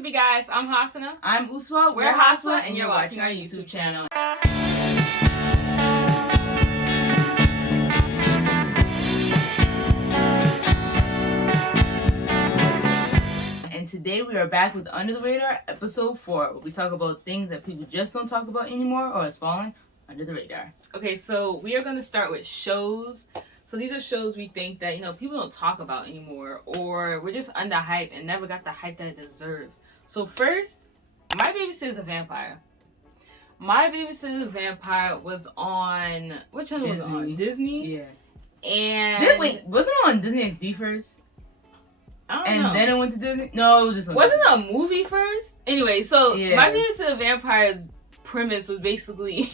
up, you guys? I'm Haswaa. I'm Uswa. We're Haswaa, and you're watching our YouTube channel. And today we are back with Under the Radar, episode 4, where we talk about things that people just don't talk about anymore or has fallen under the radar. Okay, so we are going to start with shows. So these are shows we think that, people don't talk about anymore, or we're just underhyped and never got the hype that it deserved. So first, My Babysitter's a Vampire. My Babysitter's a Vampire was on, what channel was it on? Disney? Yeah. And wait, wasn't it on Disney XD first? I don't know. Then it went to Disney? No, it was just on Wasn't Disney. it a movie first? Anyway, so Yeah. My Babysitter's a Vampire premise was basically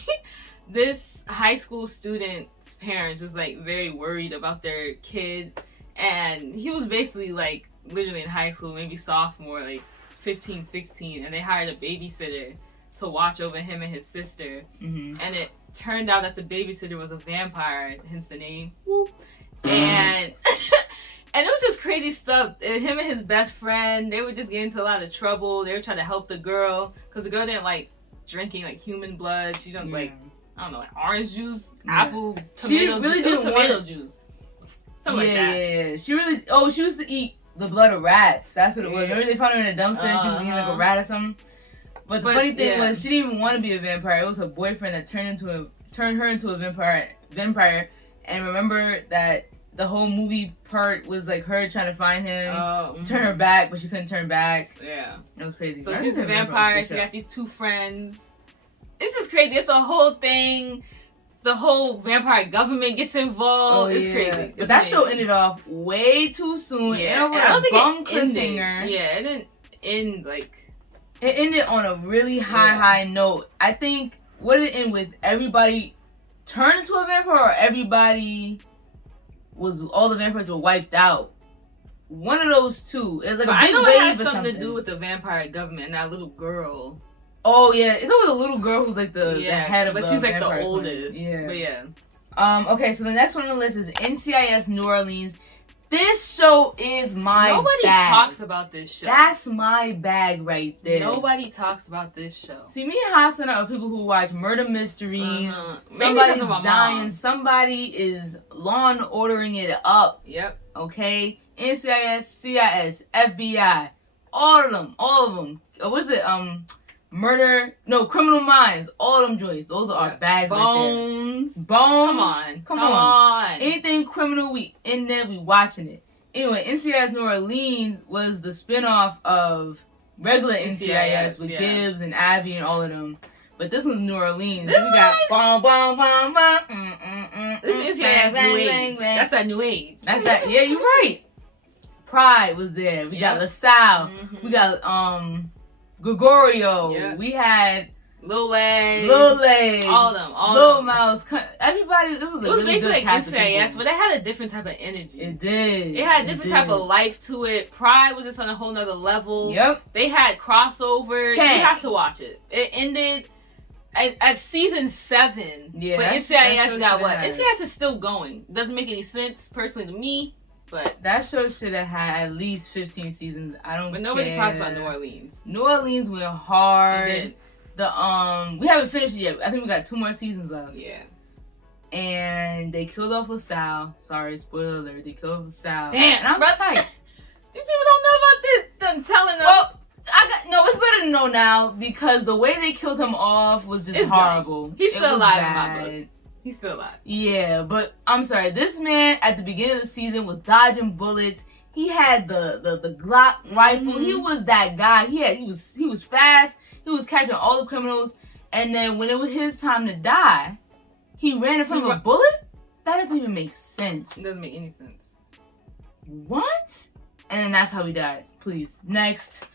this high school student's parents was like very worried about their kid, and he was basically like literally in high school, maybe sophomore, like 15, 16, and they hired a babysitter to watch over him and his sister. Mm-hmm. And it turned out that the babysitter was a vampire, hence the name. Whoop. And and it was just crazy stuff. Him and his best friend, they were just getting into a lot of trouble. They were trying to help the girl because the girl didn't like drinking like human blood. She drank like, I don't know, like orange juice, apple, tomato juice. It was tomato juice. Something like that. Yeah. She used to eat the blood of rats. That's what it was. Remember they found her in a dumpster and she was eating like a rat or something? But the funny thing was she didn't even want to be a vampire. It was her boyfriend that turned her into a vampire. And remember that the whole movie part was like her trying to find him, turn her back, but she couldn't turn back. Yeah. It was crazy. So she's a vampire. She got these two friends. It's just crazy. It's a whole thing. The whole vampire government gets involved. It's crazy. But that show ended off way too soon. Yeah. And I don't think it ended. Yeah, it didn't end like... It ended on a really high note. I think, what did it end with? Everybody turned into a vampire, or all the vampires were wiped out? One of those two. It's like a big wave or something. It has something to do with the vampire government and that little girl. Oh yeah, it's always a little girl who's like the head of the but she's like the vampire oldest. Yeah. But yeah. Okay, so the next one on the list is NCIS New Orleans. This show is my Nobody bag. talks about this show. That's my bag right there. Nobody talks about this show. See, me and Hassan are people who watch murder mysteries. Somebody's dying. Somebody is law and ordering it up. Yep. Okay? NCIS, CIS, FBI. All of them. What is it? Criminal Minds. All of them joints. Those are our bags Bones. right there. Bones. Come on. Anything criminal, we in there, we watching it. Anyway, NCIS New Orleans was the spinoff of regular NCIS with Gibbs and Abby and all of them. But this one's New Orleans. We got bom bom bom bom. This is NCIS New Age. That's that New Age. That's that. Yeah, you're right. Pride was there. We got LaSalle. We got Gregorio. Yep. We had Lil Legs. All of them. Lil Mouse. Everybody. It was really basically good like NCIS, but they had a different type of energy. It did. It had a different type of life to it. Pride was just on a whole nother level. Yep. They had crossover. You have to watch it. It ended at season 7. Yeah. But NCIS got what? NCIS is still going. Doesn't make any sense personally to me. But that show should have had at least 15 seasons. But nobody talks about New Orleans. New Orleans went hard. It did. We haven't finished it yet. I think we got 2 more seasons left. Yeah. And they killed off LaSalle. Sorry, spoiler alert. They killed off LaSalle. Damn, and I'm tight. These people don't know about this. Them telling them. Well, it's better to know now because the way they killed him off was just horrible. He's still alive in my book. He's still alive. Yeah, but I'm sorry. This man at the beginning of the season was dodging bullets. He had the Glock rifle. He was that guy. He was fast. He was catching all the criminals. And then when it was his time to die, he ran in front of a bullet? That doesn't even make sense. It doesn't make any sense. What? And then that's how he died. Please. Next.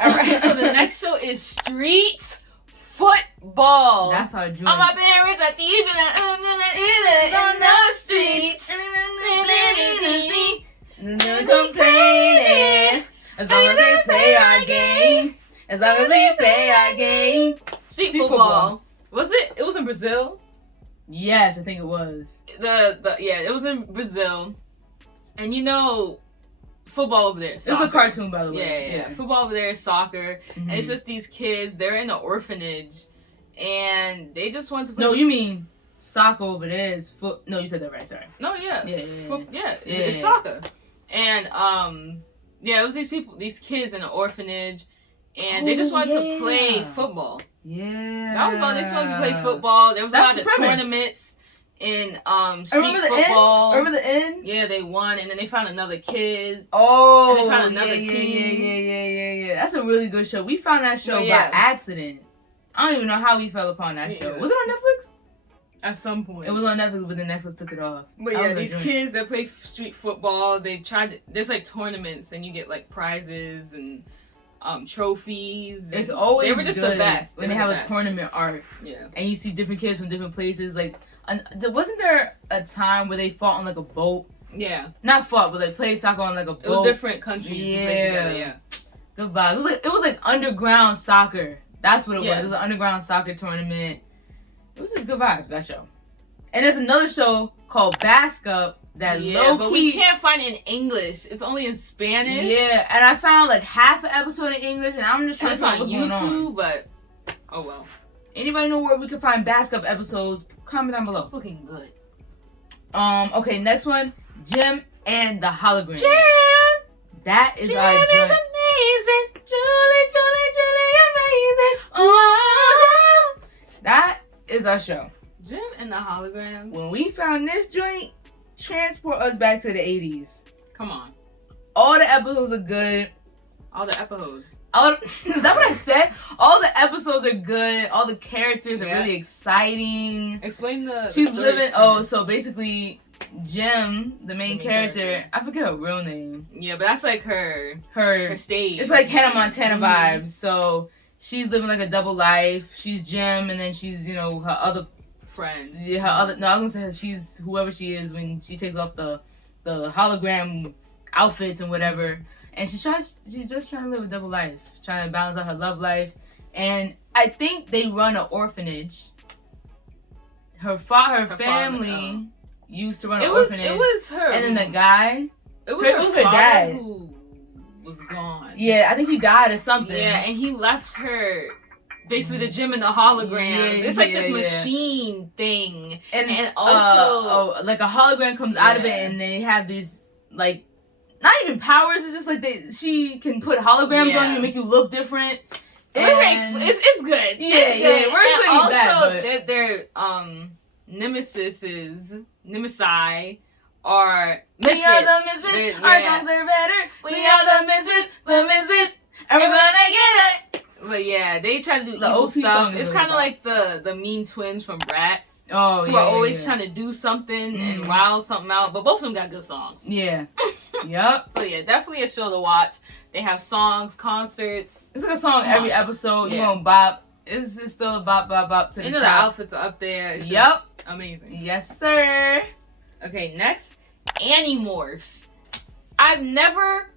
Alright, so the next show is Street Football. That's our dream. All my parents are teaching on the streets. Complaining. As long as they play our game. As long as we play our game. Street football. Was it? It was in Brazil. Yes, I think it was. It was in Brazil, and football over there. It's a cartoon, by the way. Yeah. Football over there is soccer. Mm-hmm. And it's just these kids, they're in an orphanage, and they just want to play. No, you mean soccer over there is foot. No, you said that right, sorry. No, yeah. Yeah. It's soccer. And, it was these kids in an orphanage, and they just wanted to play football. Yeah. That was all. They just wanted to play football. There was a lot of tournaments in street football. Remember the end? Yeah, they won, and then they found another kid. Oh, and they found another team. Yeah. That's a really good show. We found that show by accident. I don't even know how we fell upon that show. Was it on Netflix? At some point. It was on Netflix, but then Netflix took it off. But yeah, these kids that play street football, there's like tournaments, and you get like prizes and trophies. It's always they were just good the best when they have a tournament arc. Yeah. And you see different kids from different places. Like, wasn't there a time where they fought on like a boat? Yeah. Not fought, but they played soccer on like a boat. It was different countries who played together. Yeah. Good vibe. It was like underground soccer. That's what it was. It was an underground soccer tournament. It was just good vibes, that show. And there's another show called Bask Up that low-key... but we can't find it in English. It's only in Spanish. Yeah, and I found like half an episode in English, and I'm just trying to find what's going on. YouTube, but... Oh, well. Anybody know where we can find Bask Up episodes? Comment down below. It's looking good. Okay, next one. Jim and the Holograms. Jim! That is our joint. Jim is amazing. Julie, amazing. Oh, that is our show. Jim and the Holograms. When we found this joint, transport us back to the 80s. Come on. All the episodes are good. All the episodes. Is that what I said? All the episodes are good. All the characters are really exciting. Explain the She's living... Oh, so basically, Jim, the main character, I forget her real name. Yeah, but that's like her stage. It's like Hannah Montana vibes. So she's living like a double life. She's Jim, and then she's, her other friend. Yeah, I was gonna say she's whoever she is when she takes off the hologram outfits and whatever. And she's just trying to live a double life, trying to balance out her love life. And I think they run an orphanage. Her family used to run an orphanage. It was her. And then the guy. It was her dad who was gone. Yeah, I think he died or something. Yeah, and he left her. Basically, the Jim and the Holograms. It's like this machine thing. And also... like a hologram comes out of it, and they have these, like, not even powers. It's just like she can put holograms on you and make you look different. It's good. Yeah. We're explaining that. Also, their nemesi are misfits. We are the misfits. Our songs are better. We are the misfits. And we're gonna get it. But yeah, they try to do evil stuff. It's kind of like the mean twins from Bratz. Oh, yeah. Who are always trying to do something and wild something out. But both of them got good songs. Yeah. Yep. So yeah, definitely a show to watch. They have songs, concerts. It's like a song every episode. You gonna bop. It's still a bop to the top. The outfits are up there. It's just amazing. Yes, sir. Okay, next, Animorphs. I've never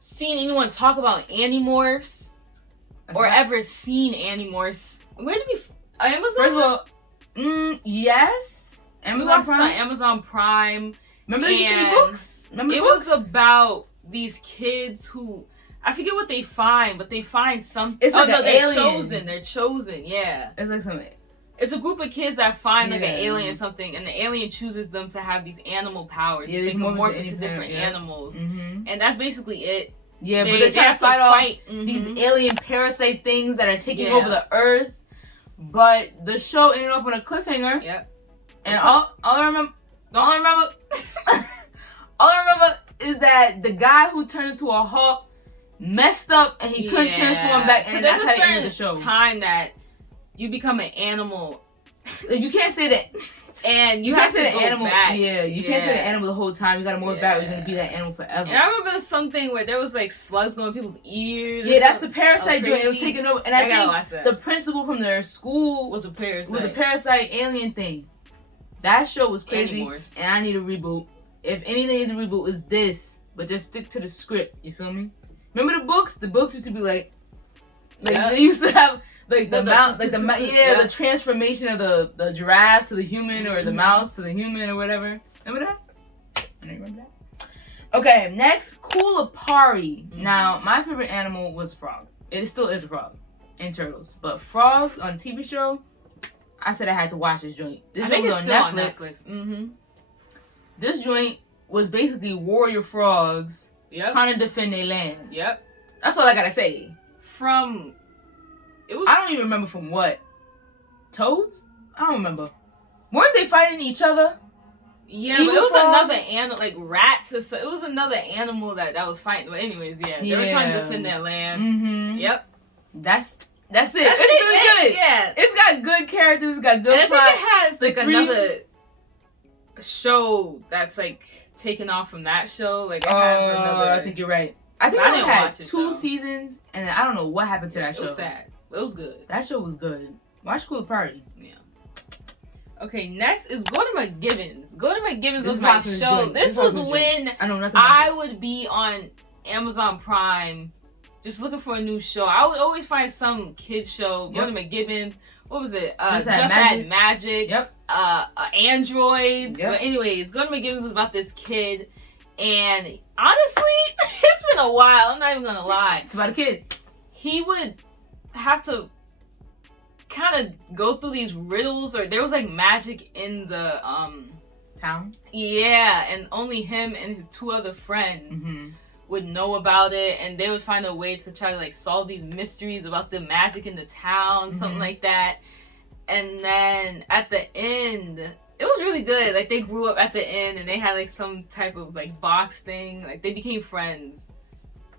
seen anyone talk about Animorphs. Ever seen Animorphs. Where did we... Amazon? First of all, yes. Amazon Prime. Amazon Prime. Remember the used to be books? It was about these kids who... I forget what they find, but they find something. It's like an they're alien. They're chosen, yeah. It's like something... It's a group of kids that find like an alien or something, and the alien chooses them to have these animal powers. Yeah, they can morph into different animals. Mm-hmm. And that's basically it. Yeah, but they're trying to fight off these alien parasite things that are taking over the earth. But the show ended off on a cliffhanger. Yep. And all I remember is that the guy who turned into a hawk messed up and he couldn't transform back, and that's how it ended the show. Time that you become an animal. You can't say that. And you have to go animal back. Yeah, you can't say the animal the whole time. You gotta morph back or you're gonna be that animal forever. And I remember something where there was like slugs going in people's ears. Yeah, that's the parasite joint. It was taking over. And I think the principal from their school was a parasite alien thing. That show was crazy. Animorphs. And I need a reboot. If anything needs a reboot, it's this. But just stick to the script. You feel me? Remember the books? The books used to be like they used to have the transformation of the giraffe to the human or the mouse to the human or whatever. Remember that? I don't remember that. Okay, next, Kulipari. Now, my favorite animal was frog. It still is a frog. And turtles. But frogs on TV show, I said I had to watch this joint. This joint was on Netflix. Mm-hmm. This joint was basically warrior frogs trying to defend their land. Yep. That's all I gotta say. I don't even remember from what. Toads? I don't remember. Weren't they fighting each other? Yeah, but it was another animal, like rats or so. It was another animal that was fighting. But anyways, they were trying to defend their land. Mm-hmm. Yep. That's it. It's really good. Yeah. It's got good characters. It's got good plot. I think it has like another show that's like taken off from that show. Like it has another. I think you're right. I think I had 2 seasons, and I don't know what happened to that show. It was sad. It was good. That show was good. Watch Kulipari. Yeah. Okay, next is Gortimer Gibbons. Gortimer Gibbons was my show. This was when I would be on Amazon Prime just looking for a new show. I would always find some kid show. Gortimer Gibbons. What was it? Just Add Magic. Yep. Androids. Yep. But anyways, Gortimer Gibbons was about this kid. And honestly, it's been a while. I'm not even going to lie. It's about a kid. He would have to kind of go through these riddles, or there was like magic in the town. Yeah, and only him and his 2 other friends would know about it, and they would find a way to try to like solve these mysteries about the magic in the town, something like that. And then at the end, it was really good. Like they grew up at the end, and they had like some type of like box thing. Like they became friends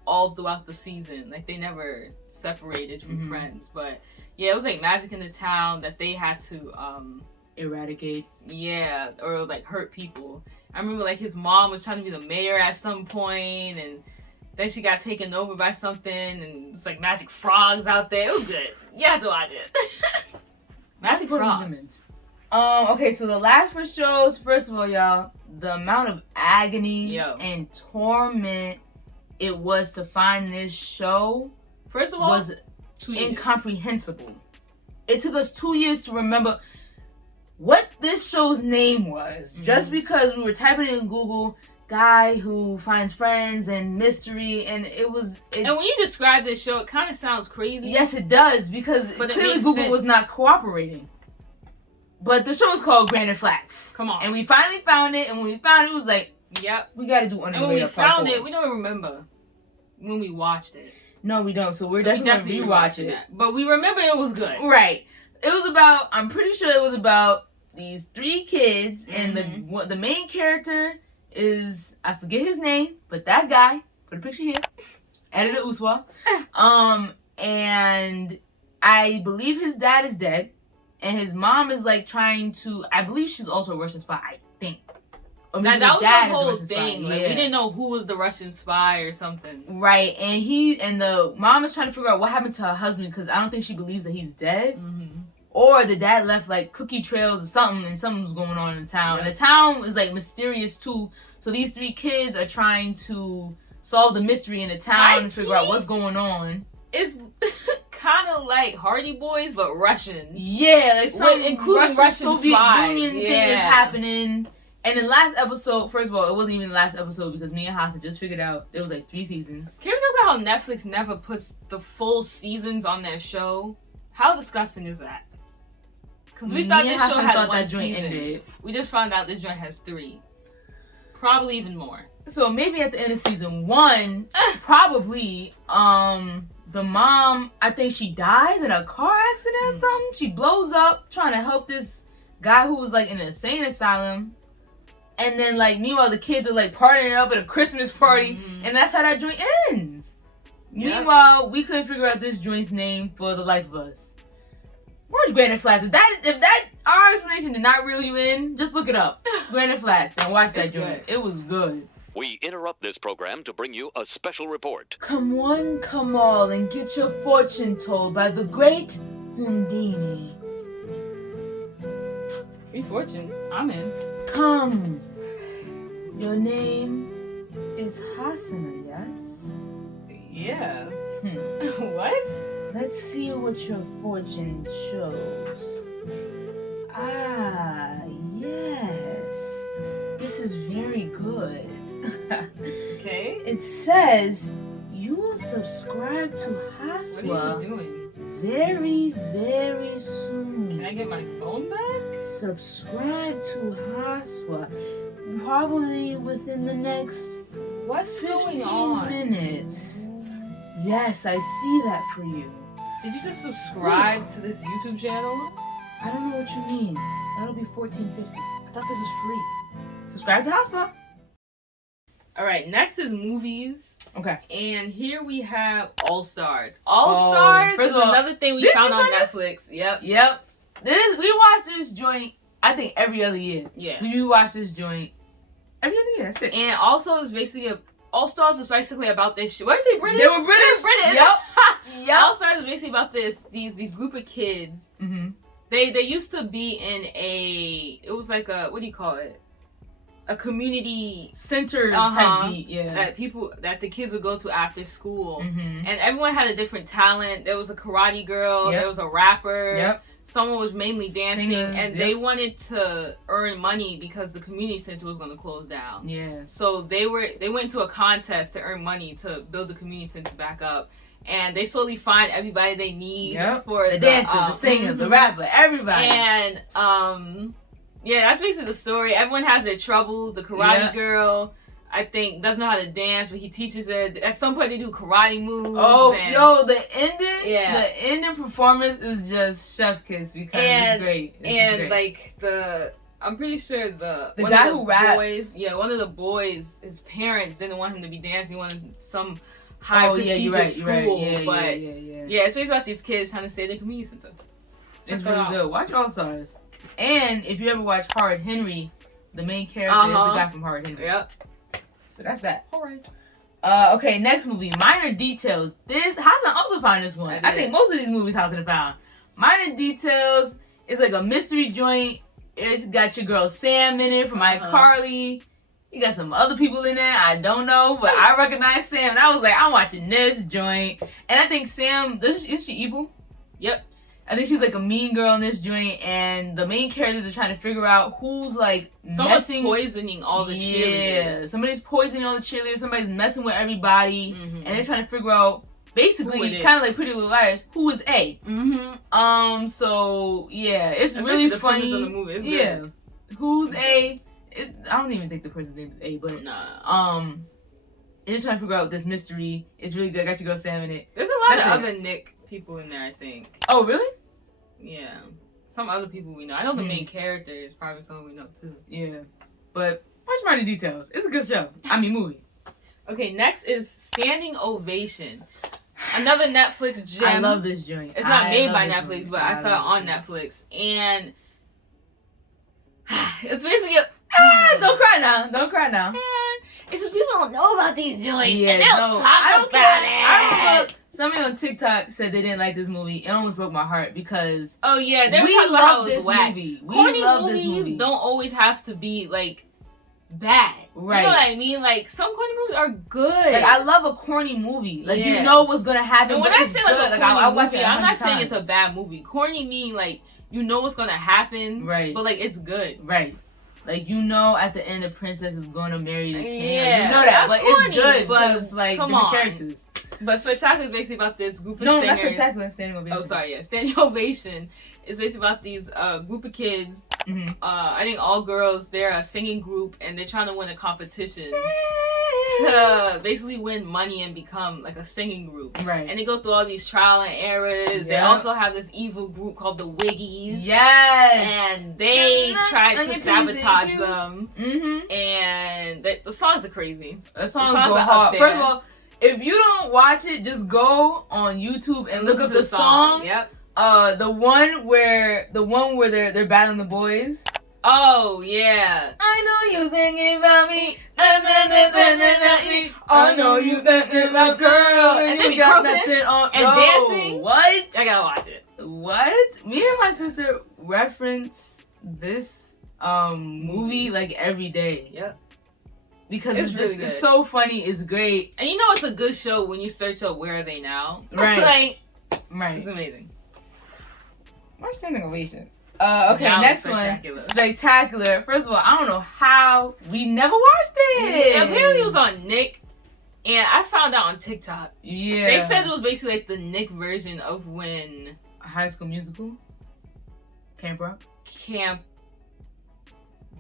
all throughout the season. Like they never separated from friends, but. Yeah, it was like magic in the town that they had to eradicate. Yeah, or like hurt people. I remember like his mom was trying to be the mayor at some point, and then she got taken over by something, and it was like magic frogs out there. It was good. You have to watch it. Magic frogs. Okay, so the last 4 shows, first of all, y'all, the amount of agony and torment it was to find this show. First of all, was incomprehensible. It took us 2 years to remember what this show's name was. Just because we were typing in Google, guy who finds friends and mystery, and it was. And when you describe this show, it kind of sounds crazy. Yes, it does, because clearly Google was not cooperating. But the show was called Granite Flats. Come on. And we finally found it, and when we found it, it was like, yep, we got to do Under And when we found it, we don't remember when we watched it. No, we don't. So we're definitely going to rewatch it. But we remember it was good. Right. It was about, I'm pretty sure it was about these 3 kids, and the main character is, I forget his name, but that guy, put a picture here, Editor Uswa. And I believe his dad is dead, and his mom is like trying to, I believe she's also a Russian spy, I think. That was the whole thing. Like, we didn't know who was the Russian spy or something. Right, and the mom is trying to figure out what happened to her husband, because I don't think she believes that he's dead. Or the dad left like cookie trails or something, and something was going on in the town. And the town is like mysterious too. So these 3 kids are trying to solve the mystery in the town and figure out what's going on. It's kind of like Hardy Boys, but Russian. Yeah, like some including Russian Soviet spies. Union thing is happening. And in the last episode, first of all, it wasn't even the last episode because me and Hassan just figured out there was like 3 seasons. Can we talk about how Netflix never puts the full seasons on their show? How disgusting is that? Because we thought this show had 1 season. We just found out this joint has 3. Probably even more. So maybe at the end of season 1, probably, the mom, I think she dies in a car accident or something. She blows up trying to help this guy who was like in an insane asylum. And then, like, meanwhile, the kids are, like, partying up at a Christmas party. And that's how that joint ends. Yep. Meanwhile, we couldn't figure out this joint's name for the life of us. Where's Granite Flats? If that our explanation did not reel you in, just look it up. Granite Flats and watch that joint. It was good. We interrupt this program to bring you a special report. Come one, come all, and get your fortune told by the great Houdini. Free fortune. I'm in. Come. Your name is Hasana, yes? Yeah. What? Let's see what your fortune shows. Ah, yes. This is very good. Okay. It says you will subscribe to What are Haswaa you doing? very, very soon. Can I get my phone back? Subscribe to Haswaa probably within the next What's 15 going on? minutes. Yes, I see that for you. Did you just subscribe to this YouTube channel? I don't know what you mean. That'll be $14.50. I thought this was free. Subscribe to Haswaa. All right, next is movies. Okay. And here we have All Stars. All Stars first is of all, another thing we did found you on find this? Netflix. Yep. Yep. We watch this joint, I think, every other year. Yeah. We watch this joint every other year. That's it. And also, it's basically All Stars was basically about this shit. Weren't they British? They were British. British. Yep. Yep. All Stars is basically about these group of kids. Mm-hmm. They used to be in it was like a, what do you call it? A community Center type beat, yeah. that the kids would go to after school. Mm-hmm. And everyone had a different talent. There was a karate girl, Yep. there was a rapper. Yep. Someone was mainly dancing, Singers, and yep. they wanted to earn money because the community center was going to close down. Yeah. So they went into a contest to earn money to build the community center back up, and they slowly find everybody they need for the dancer, the singer, the rapper, everybody. And yeah, that's basically the story. Everyone has their troubles. The karate girl, I think, doesn't know how to dance, but he teaches her. At some point, they do karate moves. Oh, and, yo, the ending, Yeah. the ending performance is just chef kiss because it's great. It's great. Like I'm pretty sure the one guy of the who raps. boys, one of the boys, his parents didn't want him to be dancing. He wanted some high prestigious school. But yeah, it's basically about these kids trying to stay in the community center. It's really good. Watch All Stars. And if you ever watch Hard Henry, the main character is the guy from Hard Henry. Yep. So that's that. Alright. Okay, next movie, Minor Details. This Hassan also found this one. I think most of these movies Hassan found. Minor Details is like a mystery joint. It's got your girl Sam in it from iCarly. You got some other people in there. I don't know, but I recognize Sam. And I was like, I'm watching this joint. And I think Sam, is she evil? Yep. I think she's like a mean girl in this joint, and the main characters are trying to figure out who's like poisoning all the cheerleaders. Yeah, somebody's poisoning all the cheerleaders. Somebody's messing with everybody, and they're trying to figure out, basically, kind of like Pretty Little Liars, who is A. Mm-hmm. So yeah, it's really funny. Of the movie. It's good. Who's A? I don't even think the person's name is A, but they're just trying to figure out this mystery. It's really good. I got your girl Sam in it. There's a lot of other Nick people in there, I think. Oh, really? Yeah. Some other people we know. I know the main character is probably someone we know, too. Yeah. But watch Minor Details. It's a good show. I mean, movie. Okay, next is Standing Ovation. Another Netflix gem. I love this joint. It's not made by Netflix, but I saw it on Netflix. And it's basically don't cry now. Don't cry now. Man, it's just people don't know about these joints. Yeah, and they'll talk about it. I remember somebody on TikTok said they didn't like this movie. It almost broke my heart because they were talking about how it was whack. Movie. Corny movies don't always have to be like bad. Right. You know what I mean? Like some corny movies are good. Like I love a corny movie. Like you know what's gonna happen. And when I say like a corny movie, I'm not saying times. it's a bad movie. Corny mean like you know what's gonna happen. Right. But like it's good. Right. Like you know, at the end, the princess is going to marry the king. Yeah, you know that, but it's good because like different characters. But Spectacular is basically about this group of singers. No, not Spectacular. Standing Ovation. Oh, sorry, yeah, Standing Ovation is basically about these group of kids. I think all girls. They're a singing group, and they're trying to win a competition to basically win money and become like a singing group. Right. And they go through all these trial and errors. Yep. They also have this evil group called the Wiggies. Yes. And they tried to sabotage them. And the songs are crazy. The songs go hard. First of all, if you don't watch it, just go on YouTube and look up the song. Yep. The one where they're battling the boys. Oh yeah. I know you thinking about me. I know you thinking about girl. And you got nothing on. And dancing. What? I gotta watch it. What? Me and my sister reference this movie like every day. Yep. Because it's just really it's so funny. It's great. And you know it's a good show when you search up Where Are They Now? Right. Right. It's amazing. Watch Standing Ovation. Okay, That was next spectacular. one. Spectacular. First of all, I don't know how we never watched it. Yeah, apparently it was on Nick, and I found out on TikTok. Yeah. They said it was basically like the Nick version of when High School Musical. Camp Rock. Camp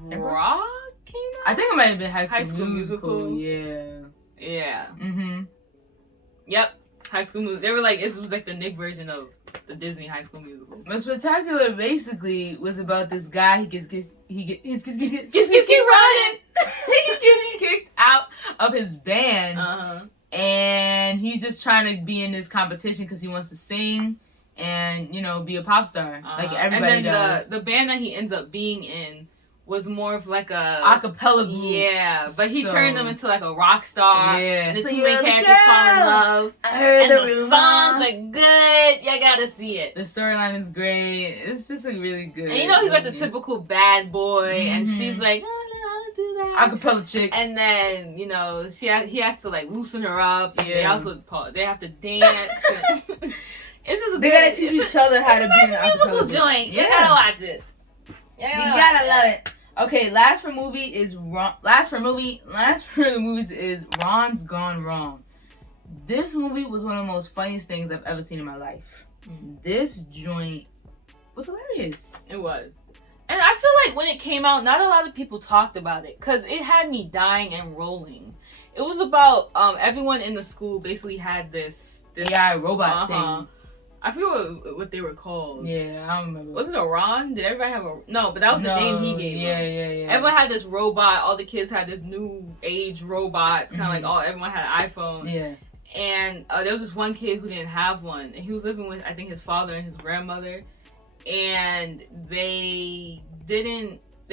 Rock? Rock came out? I think it might have been High School, High School Musical. Musical. Yeah. Yeah. Mm-hmm. Yep. High School Musical. They were like, it was like the Nick version of the Disney High School Musical. But Spectacular basically was about this guy. He gets running. He gets kicked out of his band, and he's just trying to be in this competition because he wants to sing and be a pop star like everybody and then does. the band that he ends up being in was more of like a acapella group. Yeah, but he turned them into like a rock star. Yeah, And the so two you're main the characters fall in girl. love. I heard And the songs are good. You gotta see it. The storyline is great. It's just like really good. And he's like the typical bad boy, and she's like, oh, no, I'll do that. Acapella chick. And then he has to like loosen her up. And Yeah. they have to dance. And it's just They gotta teach each other how to be an an musical acapella joint. Yeah. You gotta watch it. You gotta love it. Okay, last for the movies is Ron's Gone Wrong. This movie was one of the most funniest things I've ever seen in my life. This joint was hilarious. It was. And I feel like when it came out, not a lot of people talked about it because it had me dying and rolling. It was about everyone in the school basically had this AI robot thing. I forget what they were called. Yeah, I don't remember. Was it a Ron? Did everybody have a... No, but that was the name he gave them. Yeah. Everyone had this robot. All the kids had this new age robot. It's kind of like everyone had an iPhone. Yeah. And there was this one kid who didn't have one. And he was living with, I think, his father and his grandmother. And they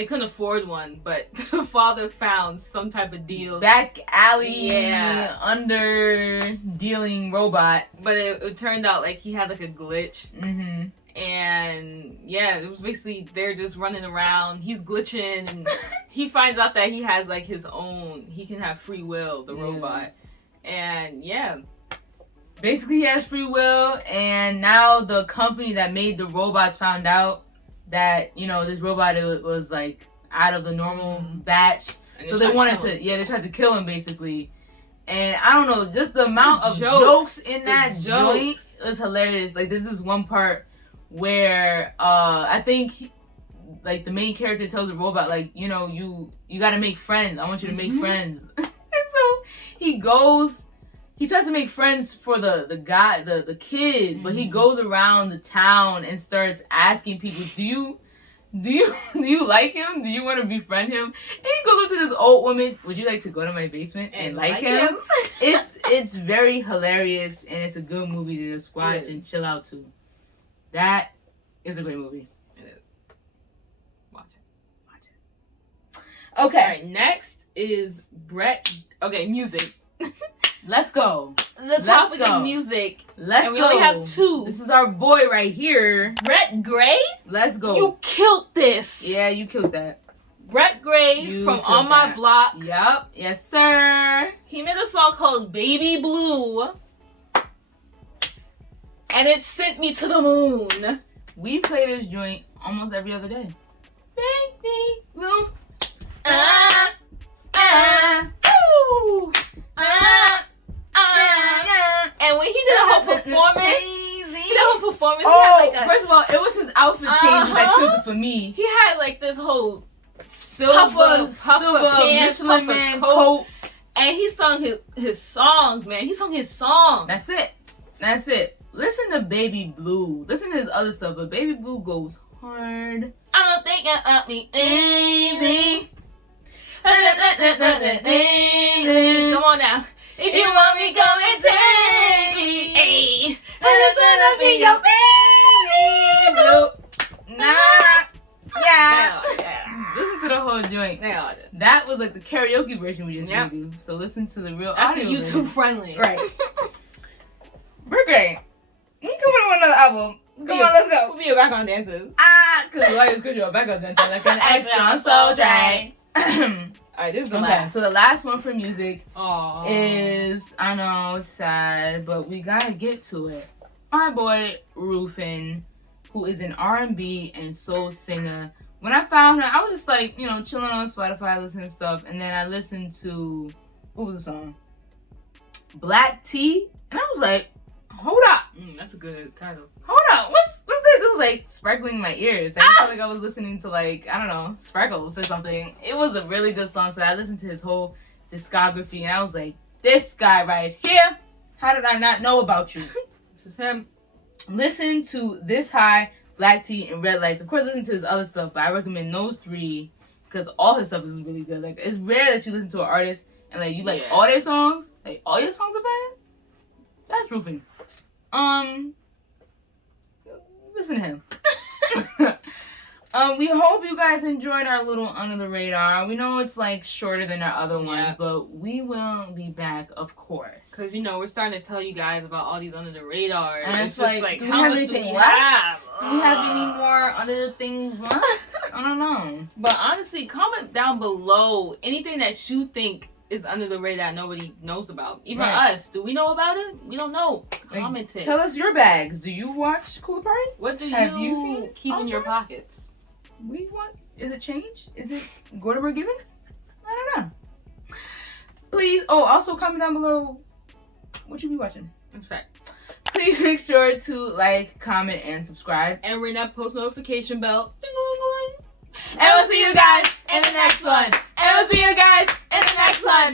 couldn't afford one, but the father found some type of deal. Back alley, under dealing robot. But it turned out like he had like a glitch. Mm-hmm. And yeah, it was basically they're just running around. He's glitching, and he finds out that he has like his own. He can have free will, the robot. And basically he has free will, and now the company that made the robots found out that this robot was like out of the normal batch, so they wanted to they tried to kill him basically. And I don't know, just the amount of jokes in that joint is hilarious. Like this is one part where I think like the main character tells the robot like you got to make friends. I want you to make friends. And so he tries to make friends for the guy, the kid, but he goes around the town and starts asking people, do you like him? Do you want to befriend him? And he goes up to this old woman, would you like to go to my basement and like him? It's very hilarious, and it's a good movie to just watch and chill out to. That is a great movie. It is. Watch it. Okay. All right, next is Bret. Okay, music. Let's go. The topic is music. Let's go. And we only have two. This is our boy right here. Bret Gray? Let's go. You killed this. Yeah, you killed that. Bret Gray from On My Block. Yup. Yes, sir. He made a song called Baby Blue. And it sent me to the moon. We play this joint almost every other day. Baby Blue. Ooh. And when he did a whole performance, first of all, it was his outfit change that killed it for me. He had like this whole silver pants, Michelin Man coat. And he sung his songs, man. He sung his songs. That's it. Listen to Baby Blue. Listen to his other stuff, but Baby Blue goes hard. I don't think it up me easy. Come on now. If you want me, come and take me. Hey. I'm trying to be your baby blue. Listen to the whole joint. That was like the karaoke version we just gave you. So listen to the real That's audio the YouTube version. friendly. Right. We're great. Come on another album. Come on, let's go. We'll be your background dancers. Because why is you're a backup dancer like an extra on Soul Train. Alright, this is the last. So the last one for music Aww. is, I know it's sad, but we gotta get to it. My boy Ruffin who is an R&B and soul singer. When I found her, I was just like, you know, chilling on Spotify, listening to stuff, and then I listened to, what was the song? Black Tea, and I was like, hold up. That's a good title. Hold up, what's this? It was like sparkling in my ears. I felt like I was listening to like, I don't know, Sparkles or something. It was a really good song, so I listened to his whole discography, and I was like, this guy right here, how did I not know about you? This is him. Listen to This High, Black Tea, and Red Lights. Of course, listen to his other stuff, but I recommend those 3 because all his stuff is really good. Like, it's rare that you listen to an artist and like you like all their songs. Like, all your songs are fire. That's Ruffin. Listen to him. We hope you guys enjoyed our little Under the Radar. We know it's like shorter than our other ones, but we will be back, of course. Because, you know, we're starting to tell you guys about all these Under the Radar. And it's just like, how much do we have? Do we have any more Under the Things left? I don't know. But honestly, comment down below anything that you think is under the radar nobody knows about. Even us. Do we know about it? We don't know. Comment it. Tell us your bags. Do you watch Kulipari? What do you seen keep in your pockets? Is it change? Is it Gortimer Gibbons? I don't know. Please, also comment down below what you be watching. That's fact. Please make sure to like, comment, and subscribe. And ring that post notification bell. And we'll see you guys in the next one. And we'll see you guys in the next one.